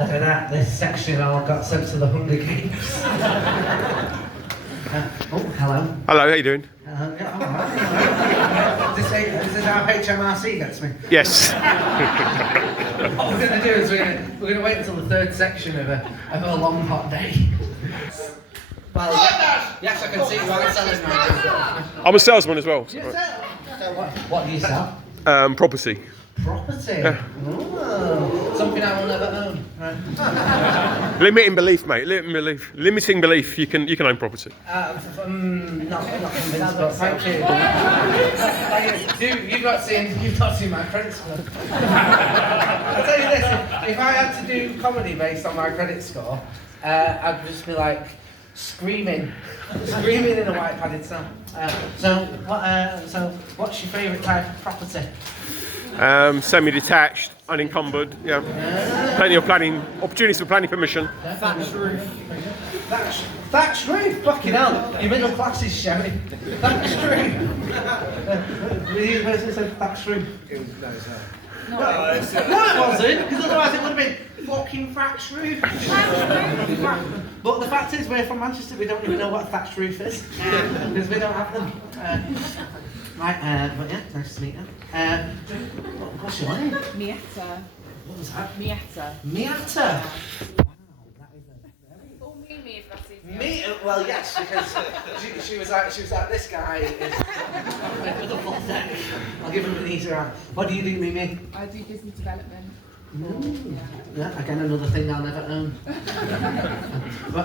Look at that, this section all got sent to the Hunger Games. Oh, hello. Hello, how you doing? Yeah, I'm alright. This is how HMRC gets me. Yes. What we're going to do is we're going to wait until the third section of a long hot day. Well, yes, I can see you are selling right now. I'm a salesman as well. Yes, sir. So what do you sell? Property. Property. Yeah. Ooh, something I will never own. Right. Limiting belief, mate. Limiting belief. You can own property. Not convinced, but thank you. Thank you. You've not seen my credit score. I'll tell you this: if I had to do comedy based on my credit score, I'd just be like screaming in a white padded cell. So what's your favourite type of property? Semi-detached, unencumbered. Yeah. Plenty of planning opportunities for planning permission. Thatched roof. Thatched roof. Fucking hell! Your middle class is shouting. Thatched roof. Where's it say thatched roof? It was no, it wasn't, because otherwise it would have been fucking thatched roof. But the fact is, we're from Manchester, we don't even know what a thatched roof is. Because we don't have them. Right, but yeah, nice to meet you. What's your name? Mietta. What was that? Mietta. Miata. Or Mimi, if that's easier. Well, yes, because she was like this guy is with a full deck. I'll give him an easier out. What do you do, Mimi? I do business development. Yeah, again, another thing I'll never own.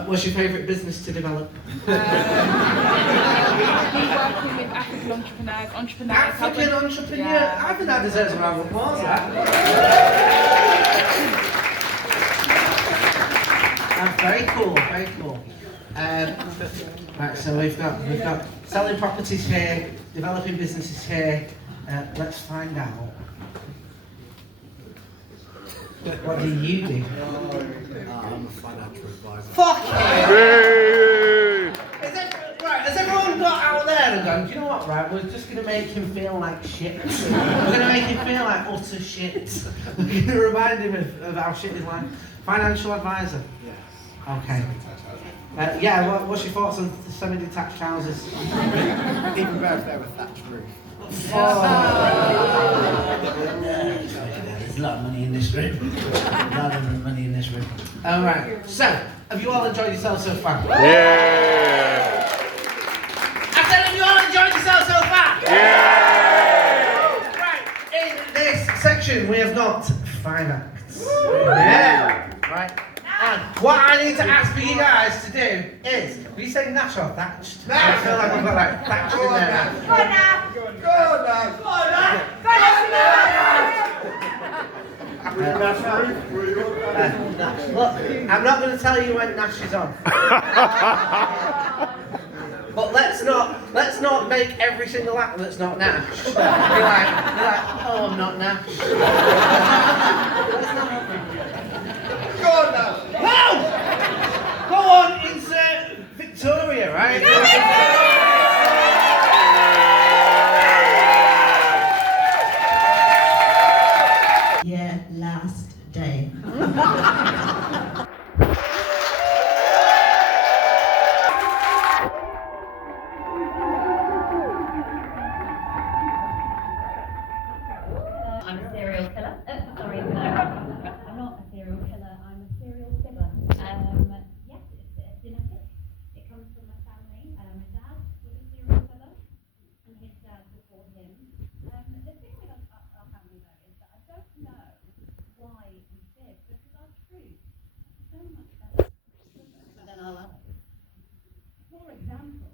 What's your favourite business to develop? I've been working with African entrepreneurs. African entrepreneur? Yeah. I think that deserves a round of applause, that. Very cool, very cool. Right, so we've got selling properties here, developing businesses here. Let's find out. What do you do? I'm a financial advisor. Fuck you! Has everyone got out there and gone, do you know what, right, we're just going to make him feel like shit. We're going to make him feel like utter shit. We're going to remind him of how shit his life. Financial advisor? Yes. Okay. Yeah, what's your thoughts on semi-detached houses? Even better if they were thatched roof. There's a lot of money in this room. A lot of money in this room. Alright, so, have you all enjoyed yourselves so far? Yeah. I said, have you all enjoyed yourselves so far? Yeah. Right, in this section we have got 5 acts. Yeah. Right. And what I need to ask for you guys to do is, will you say Nash or thatched? I feel like we've got like thatched in there. Go on now! Go on now! Go on now! Go Nash. Look, I'm not going to tell you when Nash is on. But let's not make every single act that's not Nash. Be like, oh, I'm not Nash. Let's not happen. Go on now! No! Go on, insert Victoria, right? Yeah, last day. I'm a serial killer. Sorry, no. I'm not a serial killer. I'm a serial killer. Yes, it's genetic. It comes from my family. My dad was a serial killer, and his dad before him. The thing with our family, though, is that I don't know why we did, because our truth is so much better than our lies. For example,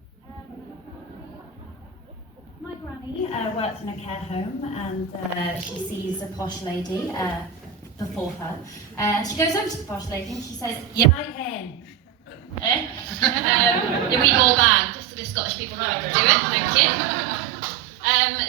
my granny works in a care home, and she sees a posh lady before her. She goes over to the posh lady and she says, "You like hen?" Eh? The wee ball bag, just so the Scottish people know I can do it, thank you.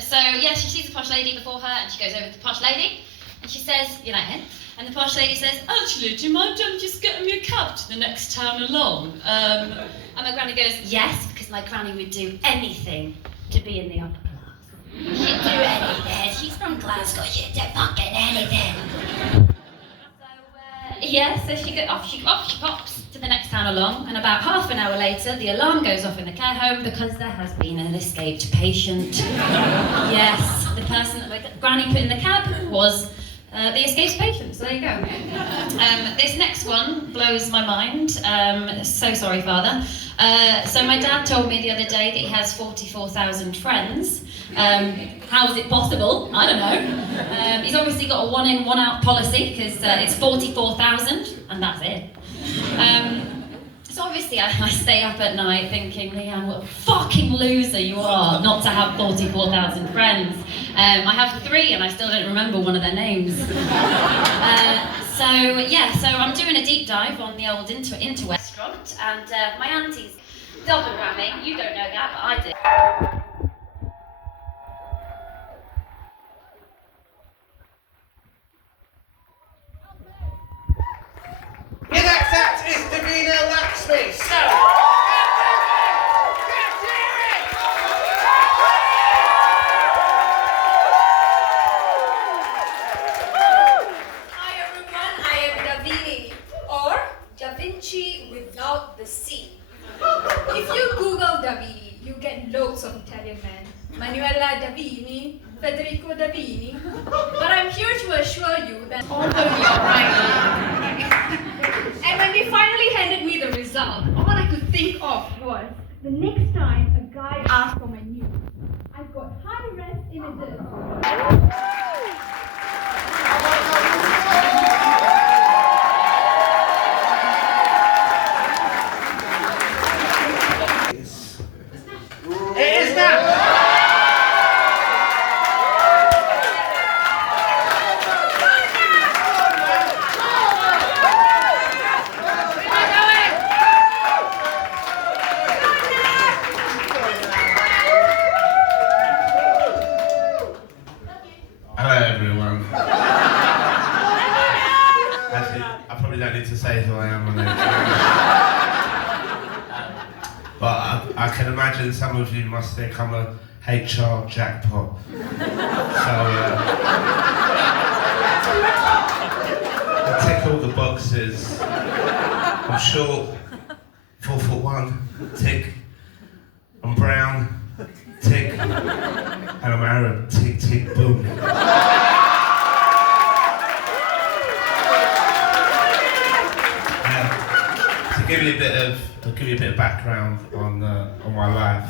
So yeah, she sees the posh lady before her and she goes over to the posh lady and she says, "You like hen?" And the posh lady says, "Actually, do you mind just getting me a cab to the next town along?" And my granny goes, "Yes, because my granny would do anything to be in the upper class. She'd do anything. She's from Glasgow. She'd do fucking anything." So yeah, so off she pops to the next town along, and about half an hour later, the alarm goes off in the care home because there has been an escaped patient. Yes, the person that my granny put in the cab was the escaped patient, so there you go. This next one blows my mind. So sorry, Father. So my dad told me the other day that he has 44,000 friends. How is it possible? I don't know. He's obviously got a one in, one out policy because it's 44,000 and that's it. So obviously I stay up at night thinking, Leanne, what a fucking loser you are not to have 44,000 friends. I have 3 and I still don't remember one of their names. So I'm doing a deep dive on the old Inter restaurant, and my auntie's double ramming. You don't know that, but I do. Your next act is Davina Laxmi. So, Hi everyone, I am Davini, or Da Vinci without the C. If you Google Davini, you get loads of Italian men. Manuela Davini, Federico Davini. But I'm here to assure you that all will be alright. And when they finally handed me the result, all I could think of was the next time a guy asked for my news, I've got high-res images. it is now. Hello everyone. Actually, I probably don't need to say who I am. But I can imagine some of you must think I'm a HR jackpot. So I tick all the boxes. I'm short, 4'1", tick. I'm brown, tick. And I'm Arab, tick, tick, boom. To give you a bit of background on my life.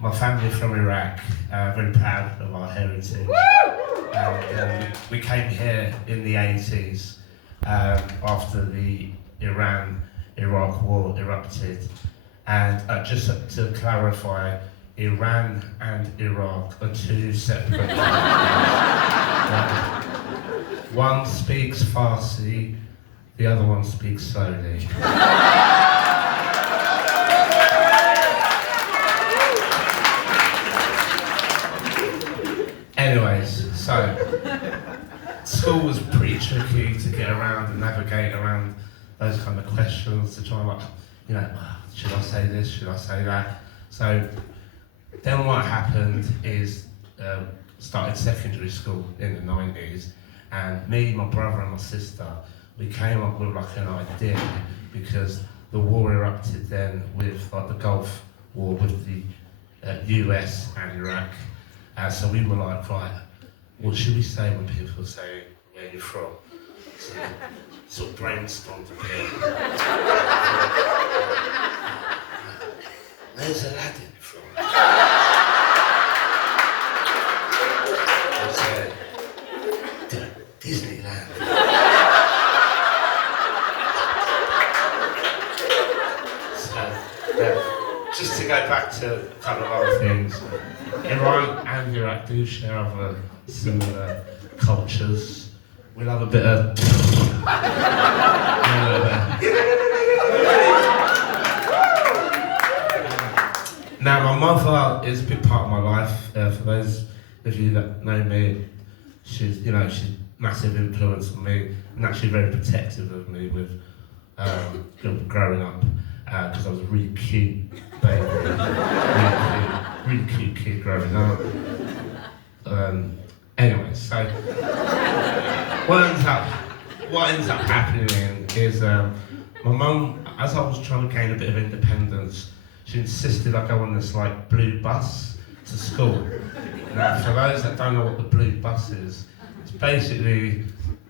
My family from Iraq, very proud of our heritage. And, we came here in the 80s after the Iran-Iraq war erupted. And just to clarify, Iran and Iraq are 2 separate countries. One speaks Farsi, the other one speaks slowly. Anyways, so school was pretty tricky to get around and navigate around those kind of questions to try and should I say this, should I say that? So then what happened is started secondary school in the 90s, and me, my brother and my sister, we came up with like an idea because the war erupted then with like the Gulf War with the US and Iraq. So we were like, right, what should we say when people say where you're from? So sort of brainstormed a bit. Where's Aladdin from? I said, Disneyland. So, just to go back to a couple of other things, Iran and Iraq do share other similar cultures. We love a bit of... Now, my mother is a big part of my life. For those of you that know me, she's massive influence on me, and actually very protective of me with growing up, because I was a really cute baby, really cute kid growing up. Anyway, so what ends up happening is my mum, as I was trying to gain a bit of independence, she insisted I go on this like blue bus to school. Now, for those that don't know what the blue bus is, it's basically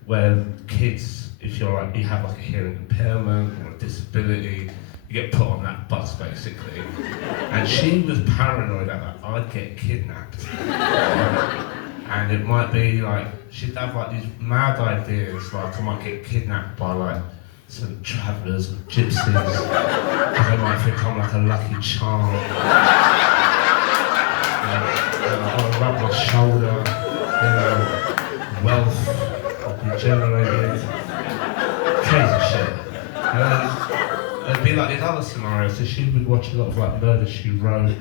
where kids, if you have like a hearing impairment or a disability, you get put on that bus basically. And she was paranoid that I'd get kidnapped. And it might be like, she'd have like these mad ideas, like I might get kidnapped by like some travellers or gypsies, because they might think I'm like a lucky charm. I'll rub my shoulder, wealth will be generated, crazy shit. And it'd be like these other scenarios, so she would watch a lot of like Murder, She Wrote,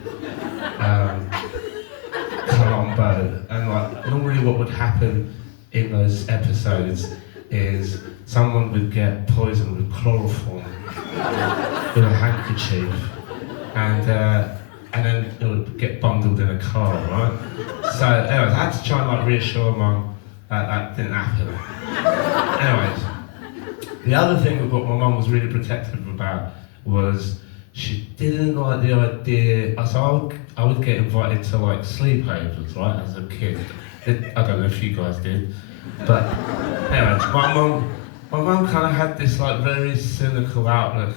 Columbo, and like normally what would happen in those episodes is someone would get poisoned with chloroform with a handkerchief, and then it would get bundled in a car, right? So anyways, I had to try and like reassure Mum that that didn't happen. Anyways, the other thing of what my mum was really protective about was she didn't like the idea. So I would get invited to like sleepovers, right, as a kid. I don't know if you guys did, but anyways, my mum kind of had this like very cynical outlook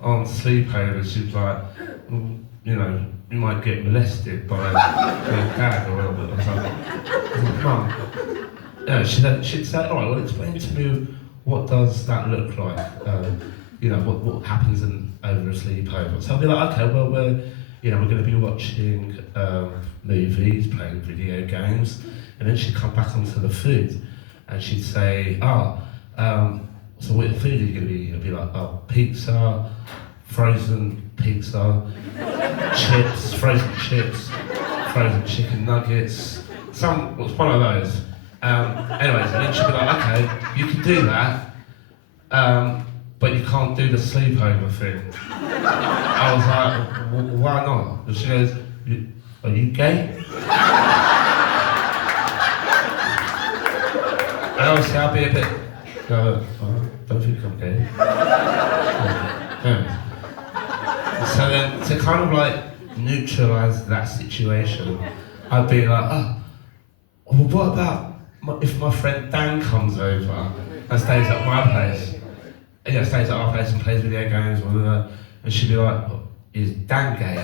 on sleepovers. She was like, well, you know, you might get molested by your dad or whatever. I was like, Mum, she'd say, all right, well, explain to me what does that look like? You know, what happens over a sleepover? So I'll be like, okay, well, we're going to be watching movies, playing video games, and then she'd come back onto the food, and she'd say, so what food are you going to be eating? I'd be like, oh, pizza, frozen pizza, chips, frozen chicken nuggets, one of those. Anyways, and then she'd be like, okay, you can do that, but you can't do the sleepover thing. I was like, why not? And she goes, are you gay? And obviously I'll be a bit, I don't think I'm gay. Yeah. So then, to kind of like neutralise that situation, I'd be like, well, what about if my friend Dan comes over and stays at my place? Stays at our place and plays video games, and she'd be like, is Dan gay?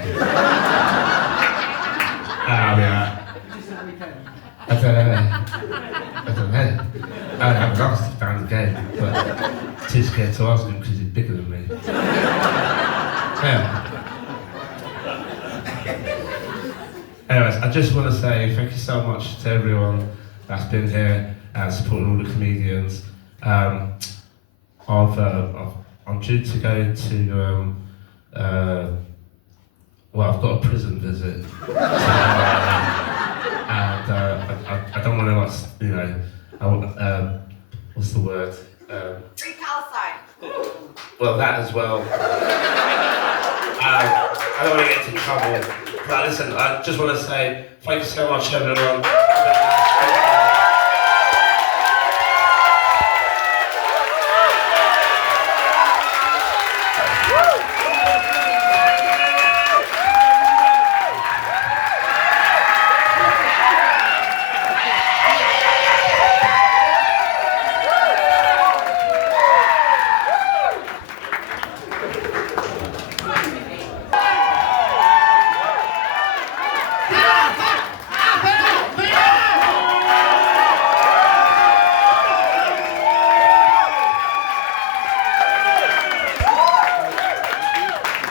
Yeah. I don't know. I haven't asked if Dan's gay, but too scared to ask him because he's bigger than me. Yeah. Anyways, I just want to say thank you so much to everyone that's been here and supporting all the comedians. I'm due to go to, I've got a prison visit. And I don't want to, what's the word? Free Palestine. Well, that as well. I don't want to get into trouble. But listen, I just want to say thank you so much, everyone.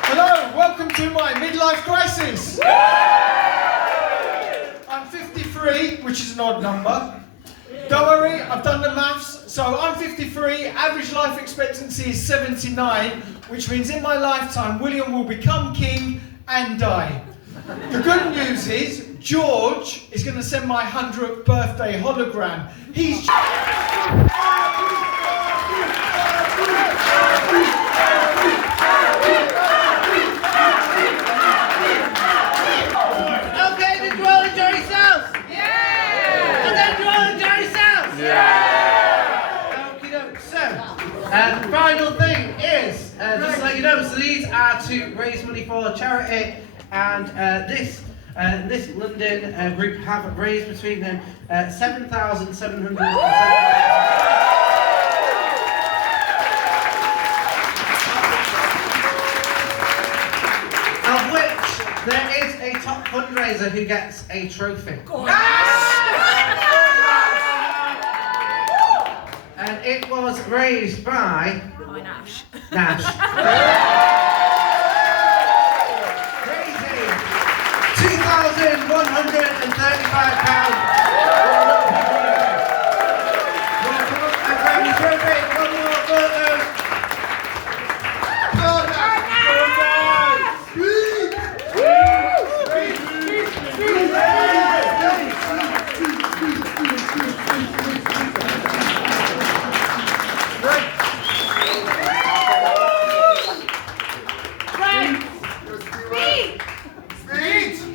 Hello, welcome to my midlife crisis. I'm 53, which is an odd number. Don't worry, I've done the maths. So I'm 53, average life expectancy is 79, which means in my lifetime, William will become king and die. The good news is, George is going to send my 100th birthday hologram. He's... Okay, did you all enjoy yourselves? Yeah! And then you all enjoy yourselves? Yeah! Final thing is, just to let you know, so these are to raise money for charity, and this London group have raised between them £7,700. Of which there is a top fundraiser who gets a trophy. And it was raised by Nash. Nash. Raising £2,135. Welcome up and grab your trophy. One more photo.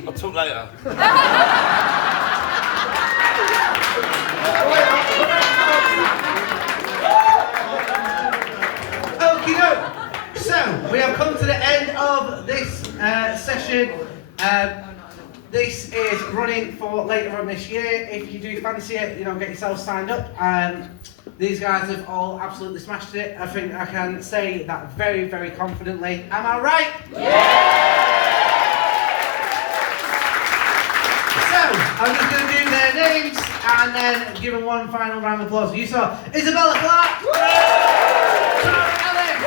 I'll talk later. Okie doke. So we have come to the end of this session. This is running for later on this year. If you do fancy it, get yourself signed up. These guys have all absolutely smashed it. I think I can say that very, very confidently. Am I right? So, I'm just going to do their names and then give them one final round of applause. You saw Isabella Clark, Tara Ellis,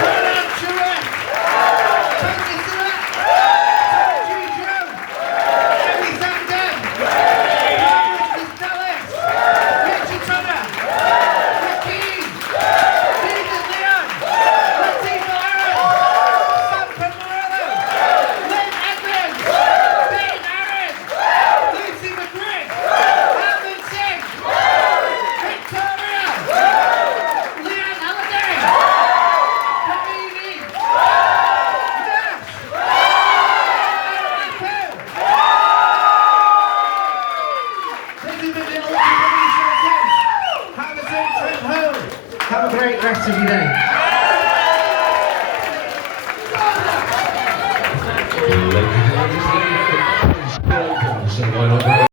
Conan Chirek, Tony Surratt, Tony Joe, Emmy Sandem, Margaret Dallas, Richie Turner, Ricky, Stephen Leon, Latino Aaron, Sam Pomorello, Lynn Edmonds, Dean Aaron, Lucy McGrigg, Alvin Singh, Victoria, Leanne Halliday, Kamini, Nash, Ladies and gentlemen, have a safe trip home. Have a great rest of your day. Ladies and gentlemen,